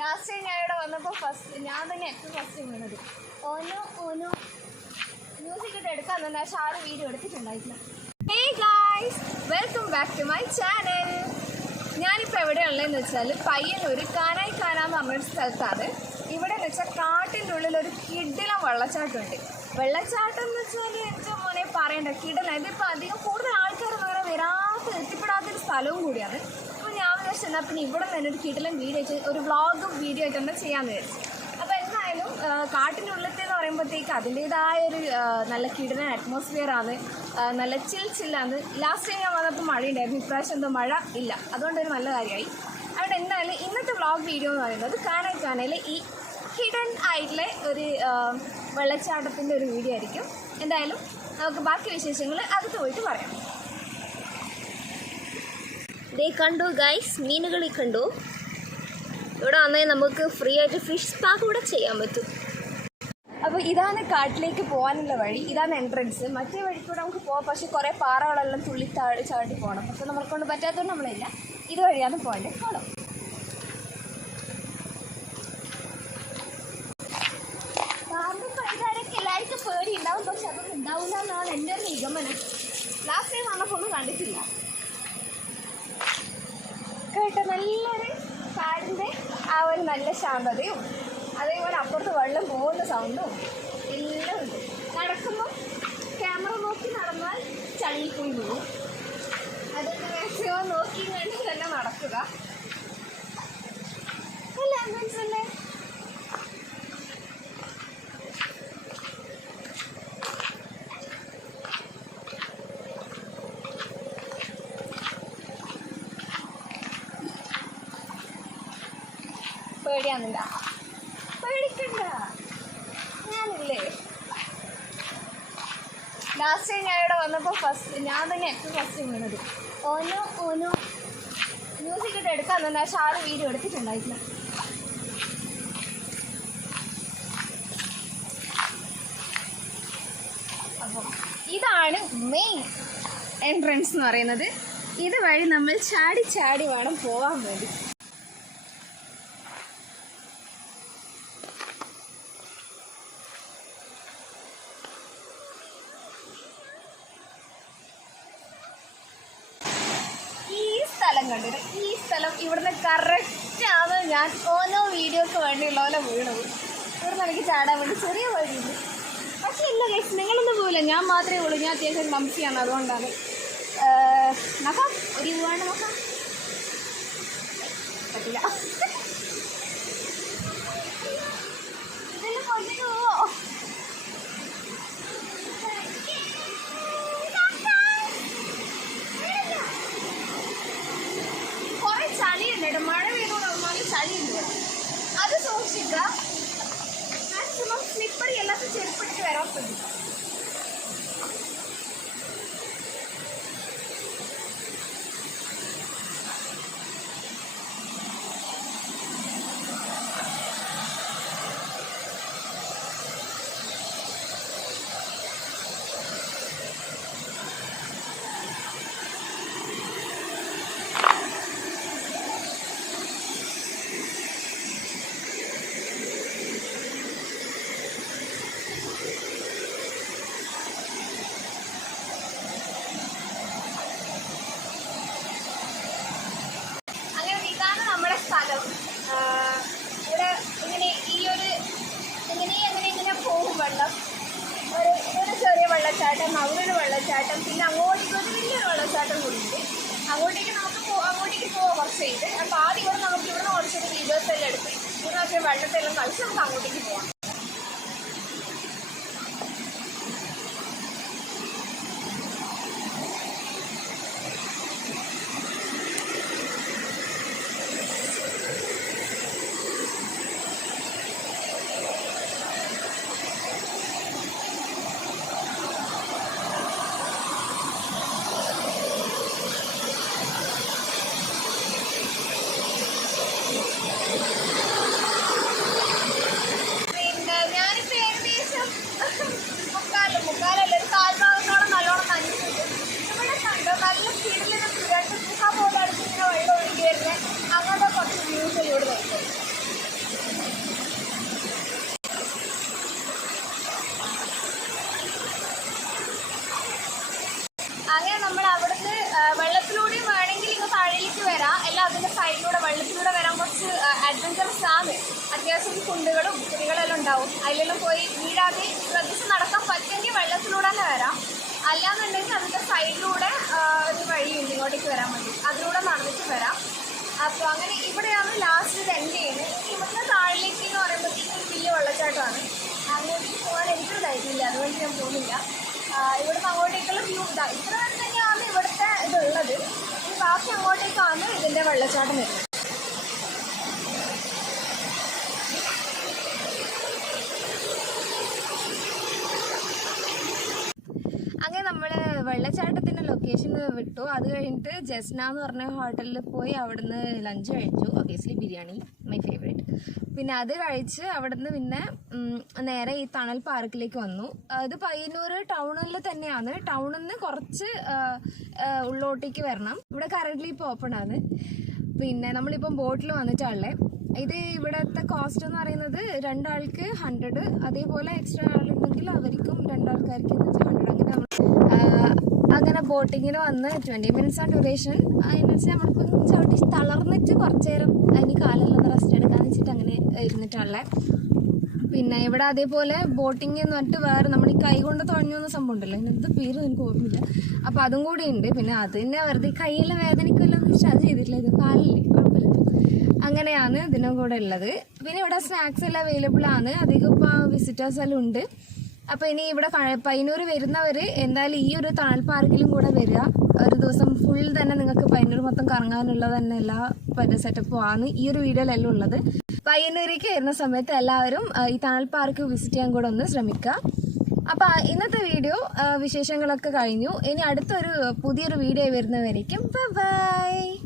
Last ഞാൻ ഇവിടെ വന്നപ്പോൾ ഞാൻ തന്നെ ഏറ്റവും ഫസ്റ്റ് വീണത്. ഓനോ മ്യൂസിക് ഇട്ട് എടുക്കാൻ തന്നെ പക്ഷെ ആ ഒരു വീഡിയോ എടുത്തിട്ടുണ്ടായിട്ടില്ല. Hey guys, welcome back to my channel. ഞാനിപ്പോൾ എവിടെയുള്ളതെന്ന് വെച്ചാൽ പയ്യന്നൂർ കനായി കാനം എന്ന് പറഞ്ഞൊരു സ്ഥലത്താണ്. ഇവിടെ എന്ന് വെച്ചാൽ കാട്ടിൻ്റെ ഉള്ളിലൊരു കിടിലം വെള്ളച്ചാട്ടമുണ്ട്. വെള്ളച്ചാട്ടം എന്ന് വെച്ചാൽ എൻ്റെ മോനെ പറയണ്ട കിടിലം. ഇതിപ്പോൾ അധികം കൂടുതൽ ആൾക്കാരൊന്നും അങ്ങനെ എത്തിപ്പെടാത്തൊരു സ്ഥലവും കൂടിയാണ്. അപ്പോൾ ഞാൻ വിചാരിച്ചു എന്നാൽ പിന്നെ ഇവിടെ തന്നെ ഒരു കിടിലം വീഡിയോ ഒരു വ്ളോഗും വീഡിയോ ആയിട്ട് തന്നെ ചെയ്യാമെന്ന് വിചാരിച്ചു. അപ്പോൾ എന്തായാലും കാട്ടിൻ്റെ ഉള്ളിലത്തേന്ന് പറയുമ്പോഴത്തേക്ക് അതിൻ്റേതായൊരു നല്ല കിടിലൻ അറ്റ്മോസ്ഫിയറാണ്, നല്ല ചില്ലാണ്. ലാസ്റ്റ് ടൈം ഞാൻ വന്നപ്പോൾ മഴയുണ്ടായിരുന്നു, ഇപ്രാവശ്യം എന്തോ മഴ ഇല്ല, അതുകൊണ്ടൊരു നല്ല കാര്യമായി. അവിടെ എന്തായാലും ഇന്നത്തെ വ്ളോഗ് വീഡിയോ എന്ന് പറയുന്നത് കനായി കാനയിലെ ഈ ഹിഡൻ ആയിട്ടുള്ള ഒരു വെള്ളച്ചാട്ടത്തിൻ്റെ ഒരു വീഡിയോ ആയിരിക്കും. എന്തായാലും നമുക്ക് ബാക്കി വിശേഷങ്ങൾ അകത്ത് പോയിട്ട് പറയാം. ദേ കണ്ടു ഗൈസ്, മീനുകളെ കണ്ടു. ഇവിടെ വന്നാൽ നമുക്ക് ഫ്രീ ആയിട്ട് ഫിഷ് സ്പാ കൂടെ ചെയ്യാൻ പറ്റും. അപ്പോൾ ഇതാണ് കാട്ടിലേക്ക് പോകാനുള്ള വഴി, ഇതാണ് എൻട്രൻസ്. മറ്റേ വഴിക്കൂടെ നമുക്ക് പോകാം, പക്ഷേ കുറേ പാറകളെല്ലാം ചാടി പോകണം. പക്ഷെ നമ്മളെക്കൊണ്ട് പറ്റാത്തതുകൊണ്ട് നമ്മളില്ല, ഇതുവഴിയാണ് പോകേണ്ടത്. പോകണം. എല്ലാവർക്കും പേടി ഉണ്ടാവും, പക്ഷെ അതൊന്നും ഉണ്ടാവില്ല എന്നാണ് എൻ്റെ ഒരു നിഗമനം. ലാസ്റ്റ് ടൈം വന്നപ്പോൾ ഒന്നും കണ്ടിട്ടില്ല കേട്ടോ. നല്ലൊരു കാടിൻ്റെ ആ ഒരു നല്ല ശാന്തതയും അതേപോലെ അപ്പുറത്ത് വെള്ളം പോകുന്ന സൗണ്ടും എല്ലാം ഉണ്ട്. നടക്കുമ്പോൾ ക്യാമറ നോക്കി നടന്നാൽ ചളിയിൽ പോയി പോകും. അതൊക്കെ മാക്സിമം നോക്കി കണ്ട് തന്നെ നടക്കുക. അല്ല മനസ്സല്ലേ? പേടിയാന്നില്ല, പേടിക്കണ്ട, ഞാനില്ലേ. ലാസ്റ്റ് ഞാൻ ഇവിടെ വന്നപ്പോൾ ഞാൻ തന്നെ ഏറ്റവും ഫസ്റ്റ് വീണത്. ഓനോ മ്യൂസിക് ഇട്ട് എടുക്കാൻ തന്നെ പക്ഷെ ആ ഒരു വീഡിയോ എടുത്തിട്ടുണ്ടായിട്ടില്ല. അപ്പം ഇതാണ് മെയിൻ എൻട്രൻസ് എന്ന് പറയുന്നത്. ഇതുവഴി നമ്മൾ ചാടി വേണം പോകാൻ വേണ്ടി. കണ്ടിട്ട് ഈ സ്ഥലം ഇവിടുന്ന് കറക്റ്റാണ്. ഞാൻ ഓരോ വീഡിയോക്ക് വേണ്ടിയുള്ള പോലെ വീണത്. ഇവിടുന്ന് എനിക്ക് ചാടാൻ വേണ്ടി ചെറിയ വഴിയുണ്ട്, പക്ഷേ ഇല്ല ഗൈസ്, നിങ്ങളൊന്നും പോവില്ല, ഞാൻ മാത്രമേ ഉള്ളൂ. ഞാൻ അത്യാവശ്യം ക്ലംസിയാണ്, അതുകൊണ്ടാണ്. നോക്കാം, ഒരു വീണ് നോക്കാം. പറ്റില്ല, ഇതെല്ലാം കൊണ്ടിട്ട് പോവോ? ചളിയുണ്ട്, മഴ പെയ്യുന്നതുകൊണ്ട് ചളിയുണ്ട്, അത് സൂക്ഷിക്കുക. മാക്സിമം സ്ലിപ്പറി എല്ലാത്ത ചെരുപ്പിടിച്ച് വരാൻ ശ്രദ്ധിക്കുക. ഇവിടെ ഇങ്ങനെ ഇങ്ങനെ പോകും വെള്ളം. ഒരു ചെറിയ വെള്ളച്ചാട്ടം, അവിടൊരു വെള്ളച്ചാട്ടം, പിന്നെ അങ്ങോട്ടേക്ക് ഒരു വലിയൊരു വെള്ളച്ചാട്ടം കൂടിയുണ്ട്. അങ്ങോട്ടേക്ക് പോവാം കുറച്ച് ചെയ്ത്. അപ്പോൾ ആദ്യം ഇവിടെ നമുക്ക് ഇവിടുന്ന് കുറച്ചൊരു വീഡിയോസ് എല്ലാം എടുത്ത് ഇവിടുന്നൊക്കെ വെള്ളത്തെല്ലാം കളിച്ച് നമുക്ക് അങ്ങോട്ടേക്ക് പോവാം. അങ്ങനത്തെ കുറച്ച് വ്യൂസ് ഇവിടെ നോക്കും. അഡ്വഞ്ചറസ് ആണ്. അത്യാവശ്യം കുണ്ടുകളും കുഴികളെല്ലാം ഉണ്ടാവും. അതിലെല്ലാം പോയി വീഴാതെ ശ്രദ്ധിച്ച് നടക്കാൻ പറ്റുമെങ്കിൽ വെള്ളത്തിലൂടെ തന്നെ വരാം. അല്ലാന്നുണ്ടെങ്കിൽ അതിൻ്റെ സൈഡിലൂടെ ഒരു വഴിയുണ്ട് ഇങ്ങോട്ടേക്ക് വരാൻ വേണ്ടി, അതിലൂടെ നടന്നിട്ട് വരാം. അപ്പോൾ അങ്ങനെ ഇവിടെയാണ് ലാസ്റ്റ് ഇത് എൻഡ് ചെയ്യുന്നത്. ഇവിടുന്ന് താഴേക്ക് എന്ന് പറയുമ്പോഴത്തേക്കും ഒരു വലിയ വെള്ളച്ചാട്ടമാണ്. അങ്ങോട്ടേക്ക് പോകാൻ എനിക്കൊരു ധൈര്യമില്ല, അതുകൊണ്ട് ഞാൻ പോകുന്നില്ല. ഇവിടുന്ന് അങ്ങോട്ടേക്കുള്ള വ്യൂ ഇതാ, ഇവിടെ വരെ തന്നെയാണ് ഇവിടുത്തെ ഇതുള്ളത്. ഇനി ബാക്കി അങ്ങോട്ടേക്കാണ് ഇതിൻ്റെ വെള്ളച്ചാട്ടം വരുന്നത്. അങ്ങനെ നമ്മൾ വെള്ളച്ചാട്ടത്തിൻ്റെ ലൊക്കേഷൻ വിട്ടു. അത് കഴിഞ്ഞിട്ട് ജസ്ന എന്ന് പറഞ്ഞ ഹോട്ടലിൽ പോയി അവിടുന്ന് ലഞ്ച് കഴിച്ചു. Obviously biryani my favourite. പിന്നെ അത് കഴിച്ച് അവിടുന്ന് പിന്നെ നേരെ ഈ തണൽ പാർക്കിലേക്ക് വന്നു. ഇത് പയ്യന്നൂർ ടൗണിൽ തന്നെയാണ്. ടൗണിൽ നിന്ന് കുറച്ച് ഉള്ളോട്ടേക്ക് വരണം. ഇവിടെ കറൻ്റ്ലി ഇപ്പോൾ ഓപ്പൺ ആണ്. പിന്നെ നമ്മളിപ്പം ബോട്ടിൽ വന്നിട്ടാണല്ലേ. ഇത് ഇവിടുത്തെ കോസ്റ്റ് എന്ന് പറയുന്നത് 2 ആൾക്ക് 100, അതേപോലെ എക്സ്ട്രാ ആളുണ്ടെങ്കിൽ അവർക്കും 2 ആൾക്കാർക്ക് 100. അങ്ങനെ ബോട്ടിങ്ങിന് വന്ന് 20 മിനിറ്റ്സ് ആണ് ഡ്യൂറേഷൻ. അതിന് വെച്ചാൽ നമ്മളിപ്പം ചവിട്ടി തളർന്നിട്ട് കുറച്ച് നേരം അതിന് കാലെല്ലാം റെസ്റ്റ് എടുക്കാന്ന് വെച്ചിട്ട് അങ്ങനെ ഇരുന്നിട്ടുള്ളത്. പിന്നെ ഇവിടെ അതേപോലെ ബോട്ടിങ് എന്ന് പറഞ്ഞിട്ട് വേറെ നമ്മൾ ഈ കൈ കൊണ്ട് തുഴഞ്ഞുന്ന സംഭവം ഉണ്ടല്ലോ, എന്ത് പേര് എനിക്ക് ഓർമ്മയില്ല. അപ്പോൾ അതും കൂടി ഉണ്ട്. പിന്നെ അത് തന്നെ വെറുതെ കയ്യിലെ വേദനയ്ക്കെല്ലാം എന്ന് വെച്ചാൽ അത് ചെയ്തിട്ടില്ല, ഇത് കാലില്ലേ, കുഴപ്പമില്ല. അങ്ങനെയാണ് ഇതിനും കൂടെ ഉള്ളത്. പിന്നെ ഇവിടെ സ്നാക്സ് എല്ലാം അവൈലബിൾ ആണ്. അധികം ഇപ്പോൾ വിസിറ്റേഴ്സ് എല്ലാം ഉണ്ട്. അപ്പോൾ ഇനി ഇവിടെ പയ്യന്നൂർ വരുന്നവർ എന്തായാലും ഈ ഒരു തണൽ പാർക്കിലും കൂടെ വരിക. ഒരു ദിവസം ഫുൾ തന്നെ നിങ്ങൾക്ക് പയ്യന്നൂർ മൊത്തം കറങ്ങാനുള്ളത് തന്നെ എല്ലാ സെറ്റപ്പും ആണ് ഈ ഒരു വീഡിയോയിലെല്ലാം ഉള്ളത്. പയ്യന്നൂരേക്ക് വരുന്ന സമയത്ത് എല്ലാവരും ഈ തണൽ പാർക്ക് വിസിറ്റ് ചെയ്യാൻ കൂടെ ഒന്ന് ശ്രമിക്കുക. അപ്പോൾ ഇന്നത്തെ വീഡിയോ വിശേഷങ്ങളൊക്കെ കഴിഞ്ഞു. ഇനി അടുത്തൊരു പുതിയൊരു വീഡിയോ വരുന്നവരേക്കും ബൈ.